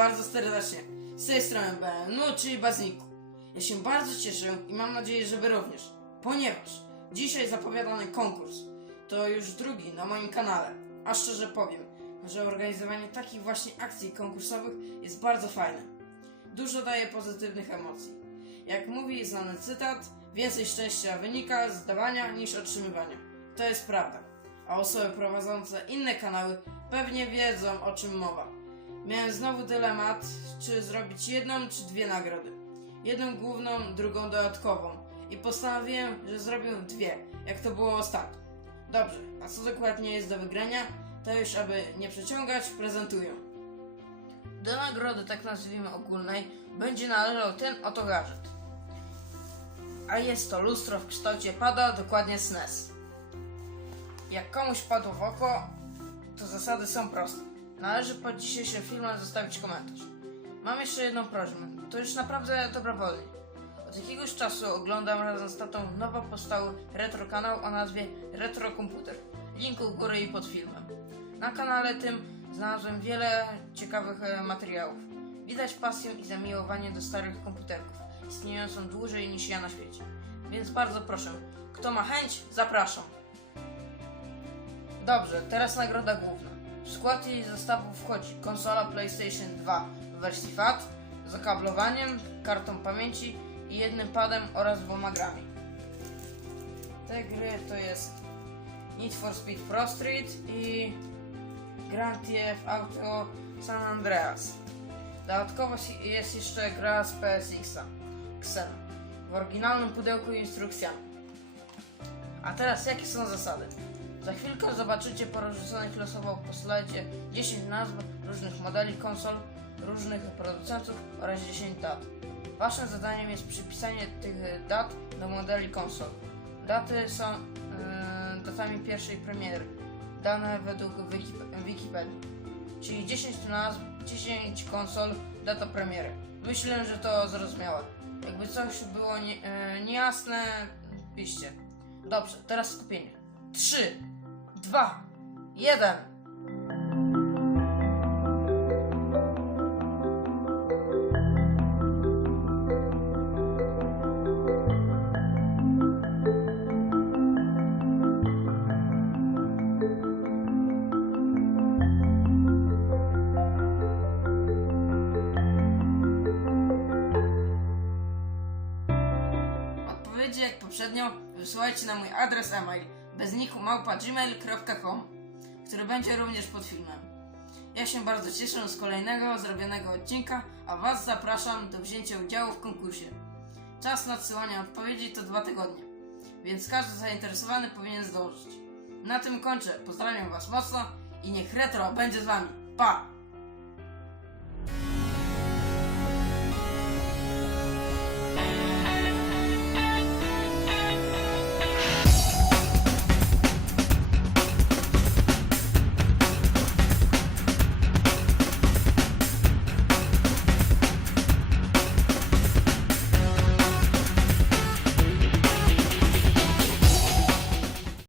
bardzo serdecznie. Z tej strony BNU, czyli Bazniku. Ja się bardzo cieszę i mam nadzieję, że wy również, ponieważ dzisiaj zapowiadany konkurs to już drugi na moim kanale. A szczerze powiem, że organizowanie takich właśnie akcji konkursowych jest bardzo fajne. Dużo daje pozytywnych emocji. Jak mówi znany cytat, więcej szczęścia wynika z dawania niż otrzymywania. To jest prawda. A osoby prowadzące inne kanały pewnie wiedzą o czym mowa. Miałem znowu dylemat, czy zrobić jedną czy dwie nagrody. Jedną główną, drugą dodatkową. I postanowiłem, że zrobię dwie, jak to było ostatnio. Dobrze, a co dokładnie jest do wygrania, to już aby nie przeciągać, prezentuję. Do nagrody, tak nazwijmy ogólnej, będzie należał ten oto gadżet. A jest to lustro w kształcie pada, dokładnie SNES. Jak komuś padło w oko, to zasady są proste. Należy pod dzisiejszym filmem zostawić komentarz. Mam jeszcze jedną prośbę. To już naprawdę dobrowolnie. Od jakiegoś czasu oglądam razem z tatą nowo powstały retro kanał o nazwie Retro Komputer. Link u góry i pod filmem. Na kanale tym znalazłem wiele ciekawych e, materiałów. Widać pasję i zamiłowanie do starych komputerków, istniejącą dłużej niż ja na świecie. Więc bardzo proszę, kto ma chęć, zapraszam. Dobrze, teraz nagroda główna. W skład jej zestawu wchodzi konsola PlayStation 2 w wersji FAT z zakablowaniem, kartą pamięci i jednym padem oraz dwoma grami. Te gry to jest Need for Speed Pro Street i Grand Theft Auto San Andreas. Dodatkowo jest jeszcze gra z PSX-a, Xen, w oryginalnym pudełku i instrukcjami. A teraz jakie są zasady? Za chwilkę zobaczycie porozrzucanych losowo po slajdzie 10 nazw różnych modeli konsol, różnych producentów oraz 10 dat. Waszym zadaniem jest przypisanie tych dat do modeli konsol. Daty są yy, datami pierwszej premiery, dane według Wiki- Wikipedii. Czyli 10 nazw, 10 konsol, data premiery. Myślę, że to zrozumiałe. Jakby coś było nie, yy, niejasne, piszcie. Dobrze, teraz skupienie. 3, 2, 1. Odpowiedzi jak poprzednio wysyłajcie na mój adres bezniku.gmail.com który będzie również pod filmem. Ja się bardzo cieszę z kolejnego zrobionego odcinka, a Was zapraszam do wzięcia udziału w konkursie. Czas nadsyłania odpowiedzi to dwa tygodnie, więc każdy zainteresowany powinien zdążyć. Na tym kończę. Pozdrawiam Was mocno i niech retro będzie z Wami. Pa!